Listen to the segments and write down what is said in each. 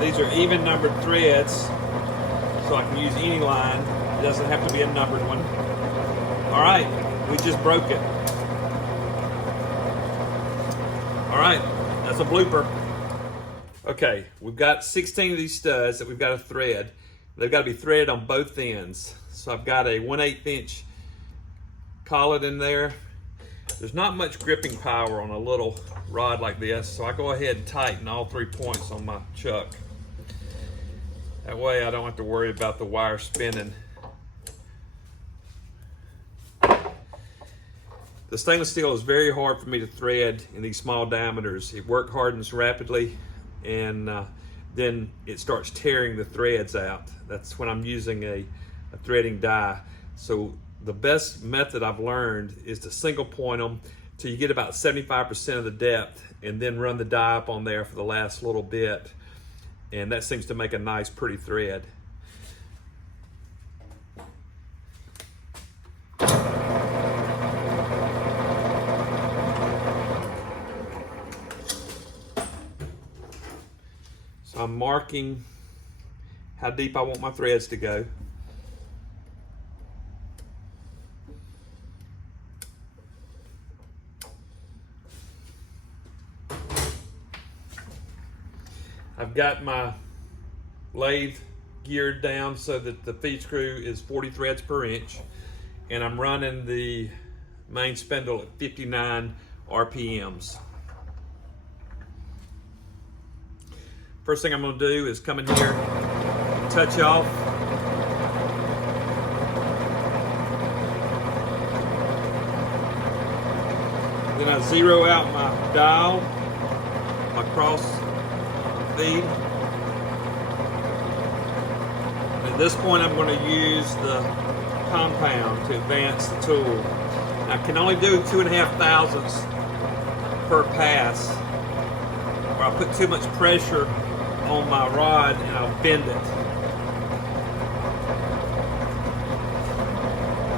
These are even numbered threads, so I can use any line. It doesn't have to be a numbered one. All right, we just broke it. All right, that's a blooper. Okay, we've got 16 of these studs that we've got to thread. They've got to be threaded on both ends. So I've got a 1/8 inch collet in there. There's not much gripping power on a little rod like this, so I go ahead and tighten all 3 points on my chuck. That way I don't have to worry about the wire spinning. The stainless steel is very hard for me to thread in these small diameters. It work hardens rapidly, and then it starts tearing the threads out. That's when I'm using a threading die. So the best method I've learned is to single point them till you get about 75% of the depth, and then run the die up on there for the last little bit. And that seems to make a nice, pretty thread. So I'm marking how deep I want my threads to go. I've got my lathe geared down so that the feed screw is 40 threads per inch, and I'm running the main spindle at 59 RPMs. First thing I'm going to do is come in here and touch off. Then I zero out my dial, my cross feed. And at this point I'm going to use the compound to advance the tool. Now, I can only do 2.5 thousandths per pass, or I'll put too much pressure on my rod and I'll bend it.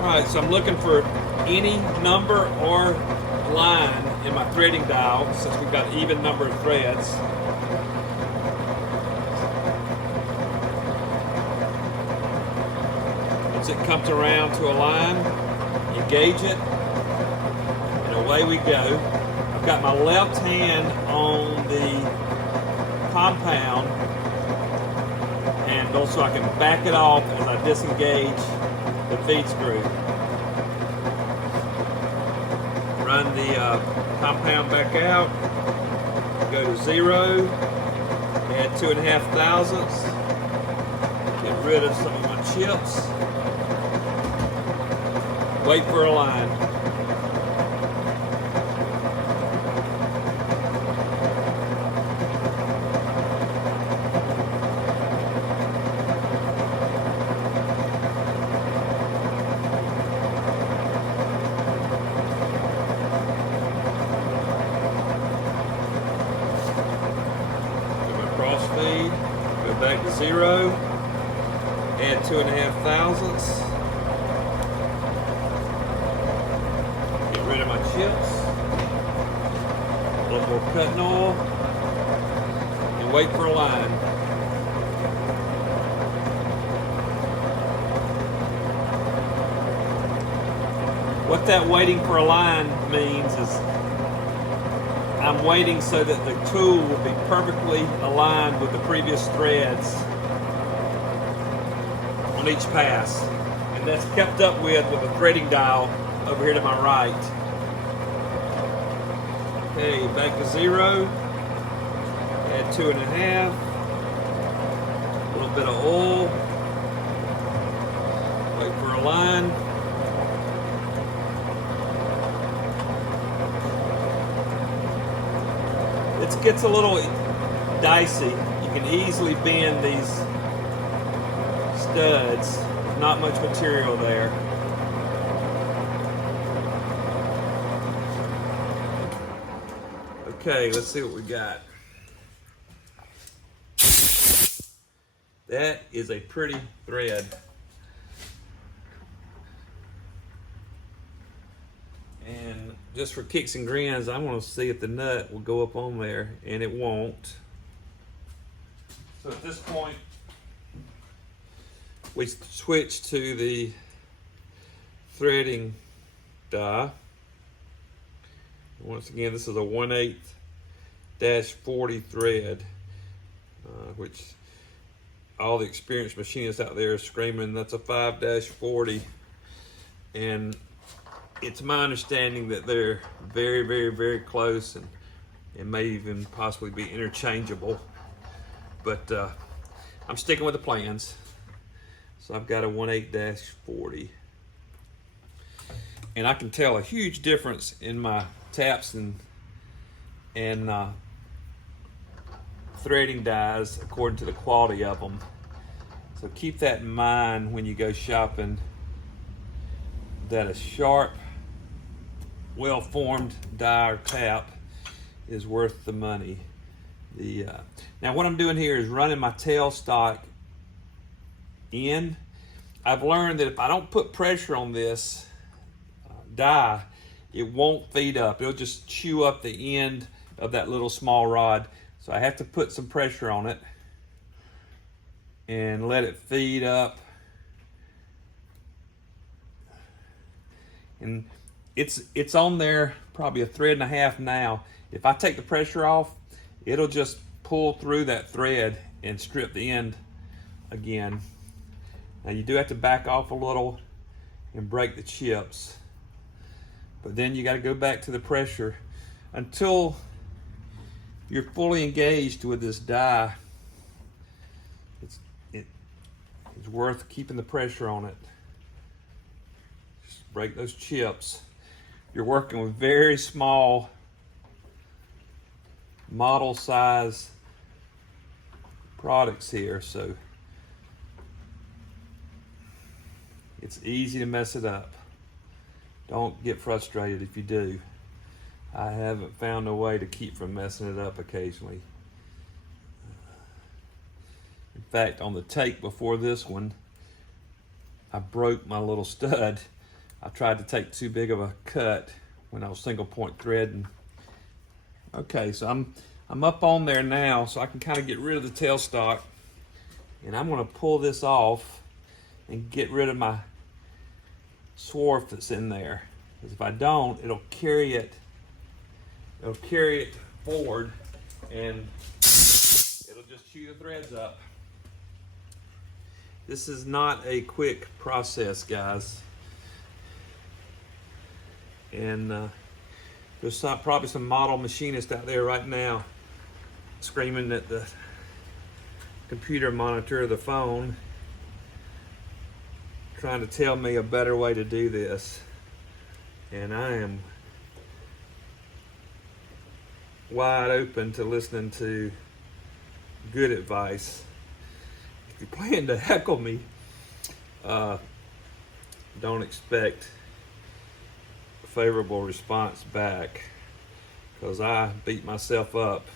Alright, so I'm looking for any number or line in my threading dial, since we've got even number of threads. Once it comes around to a line, you gauge it, and away we go. I've got my left hand on the compound, and also I can back it off as I disengage the feed screw. Run the compound back out, go to 0, add 2.5 thousandths, get rid of some of my chips, wait for a line. Feed, go back to 0, add 2.5 thousandths, get rid of my chips, a little more cutting oil, and wait for a line. What that waiting for a line means is I'm waiting so that the tool will be perfectly aligned with the previous threads on each pass. And that's kept up with a threading dial over here to my right. Okay, back to 0, add 2.5, a little bit of oil, wait for a line. It gets a little dicey. You can easily bend these studs. There's not much material there. Okay, let's see what we got. That is a pretty thread. And just for kicks and grins, I want to see if the nut will go up on there, and it won't. So at this point, we switch to the threading die. Once again, this is a 1/8-40 thread, which all the experienced machinists out there are screaming that's a 5-40. And it's my understanding that they're very, very, very close and may even possibly be interchangeable. But I'm sticking with the plans. So I've got a 1/8-40. And I can tell a huge difference in my taps and threading dies according to the quality of them. So keep that in mind when you go shopping, that a sharp, well-formed die or tap is worth the money. Now what I'm doing here is running my tailstock in. I've learned that if I don't put pressure on this die, it won't feed up. It'll just chew up the end of that little small rod. So I have to put some pressure on it and let it feed up. And it's on there probably a 1.5 threads now. If I take the pressure off, it'll just pull through that thread and strip the end again. Now you do have to back off a little and break the chips. But then you got to go back to the pressure until you're fully engaged with this die. It's worth keeping the pressure on it. Just break those chips. You're working with very small model size products here, so it's easy to mess it up. Don't get frustrated if you do. I haven't found a way to keep from messing it up occasionally. In fact, on the take before this one, I broke my little stud. I tried to take too big of a cut when I was single point threading. Okay, so I'm up on there now, so I can kind of get rid of the tailstock, and I'm going to pull this off and get rid of my swarf that's in there. Because if I don't, it'll carry it forward and it'll just chew the threads up. This is not a quick process, guys. And there's probably some model machinists out there right now screaming at the computer monitor of the phone, trying to tell me a better way to do this. And I am wide open to listening to good advice. If you plan to heckle me, don't expect a favorable response back, because I beat myself up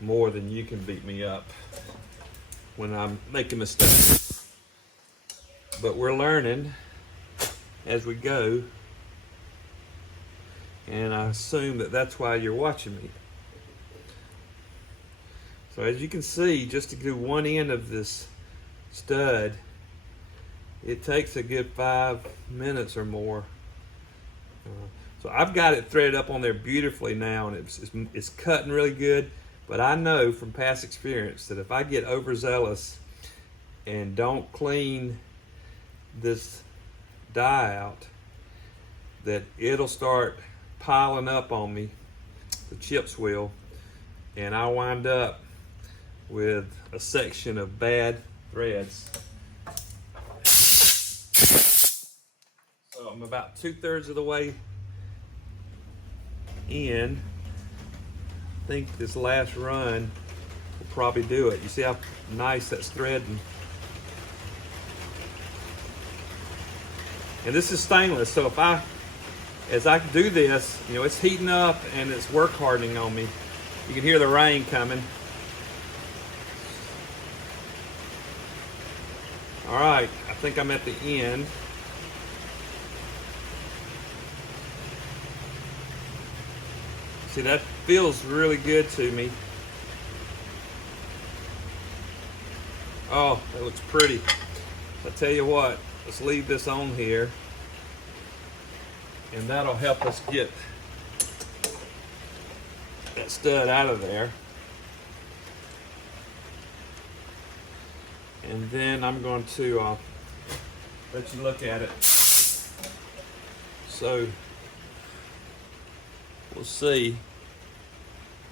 more than you can beat me up when I'm making mistakes. But we're learning as we go, and I assume that that's why you're watching me. So as you can see, just to do one end of this stud, it takes a good 5 minutes or more. So I've got it threaded up on there beautifully now, and it's cutting really good. But I know from past experience that if I get overzealous and don't clean this die out, that it'll start piling up on me. The chips will, and I'll wind up with a section of bad threads. So I'm about 2/3 of the way in. I think this last run will probably do it. You see how nice that's threading. And this is stainless, so as I do this, you know, it's heating up and it's work hardening on me. You can hear the rain coming. All right, I think I'm at the end. See, that feels really good to me. Oh, that looks pretty. I tell you what, let's leave this on here, and that'll help us get that stud out of there. And then I'm going to let you look at it. So we'll see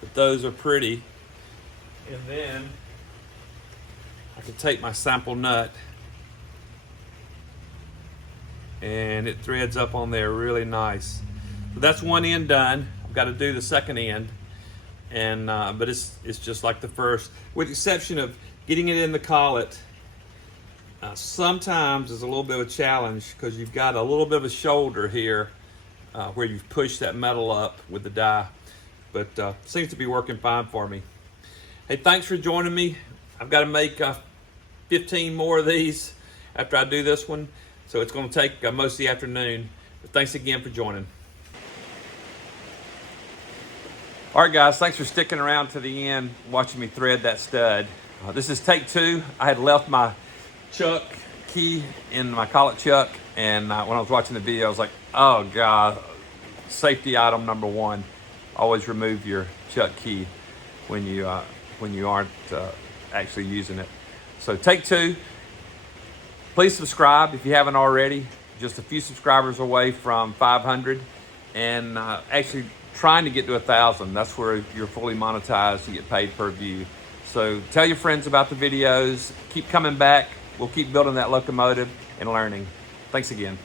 that those are pretty. And then I can take my sample nut, and it threads up on there really nice. So that's one end done. I've got to do the second end, and but it's just like the first, with the exception of getting it in the collet. Sometimes is a little bit of a challenge because you've got a little bit of a shoulder here where you've pushed that metal up with the die, but seems to be working fine for me. Hey, thanks for joining me. I've got to make 15 more of these after I do this one, so it's going to take most of the afternoon. But thanks again for joining. All right, guys, thanks for sticking around to the end, watching me thread that stud. This is take 2. I had left my chuck key in my collet chuck, and when I was watching the video, I was like, oh God, safety item number 1, always remove your chuck key when you aren't actually using it. So take 2. Please subscribe if you haven't already. Just a few subscribers away from 500, and actually trying to get to 1,000. That's where you're fully monetized. You get paid per view. So tell your friends about the videos. Keep coming back. We'll keep building that locomotive and learning. Thanks again.